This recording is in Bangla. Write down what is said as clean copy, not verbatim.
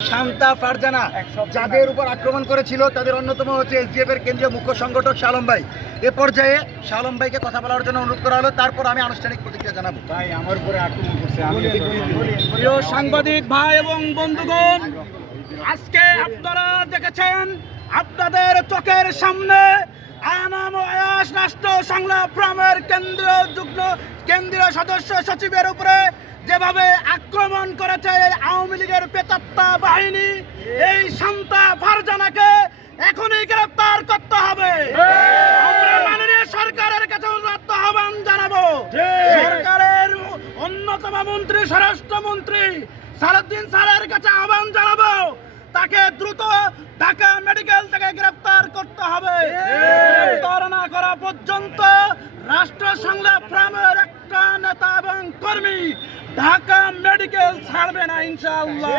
শান্তা ফারজানা যাদের উপর আক্রমণ করেছিল তাদের অন্যতম হচ্ছে এসডিএফ এর কেন্দ্রীয় মুখ্য সংগঠক শাহ আলম ভাই। এ পর্যায়ে শাহ আলম ভাইকে কথা বলার জন্য অনুরোধ করা হলো, তারপর আমি আনুষ্ঠানিক প্রতিক্রিয়া জানাবো। ভাই আমার উপরে আক্রমণ করছে। প্রিয় সাংবাদিক ভাই এবং বন্ধুগণ, আজকে আপনারা দেখেছেন আপনাদের চোখের সামনে আনাম আয়াস রাষ্ট্র সংলাপ ফোরামের কেন্দ্রীয় সদস্য সচিবের উপরে যেভাবে আক্রমণ করেছে এই আওয়ামী লীগের প্রেতাত্মা বাহিনী, এই শান্তা ফারজানাকে এখনই গ্রেফতার করতে হবে। আমরা মাননীয় সরকারের কাছে অনুরোধ আহ্বান জানাবো। সরকারের অন্যতম মন্ত্রী স্বরাষ্ট্রমন্ত্রী সালাউদ্দিন স্যারের কাছে আহ্বান জানাবো, তাকে দ্রুত ঢাকা মেডিকেল থেকে গ্রেফতার করতে হবে। গ্রেফতার না করা পর্যন্ত রাষ্ট্র সংলাপ ফোরামের একটা নেতা এবং কর্মী ঢাকা মেডিকেল ছাড়বে না ইনশাআল্লাহ।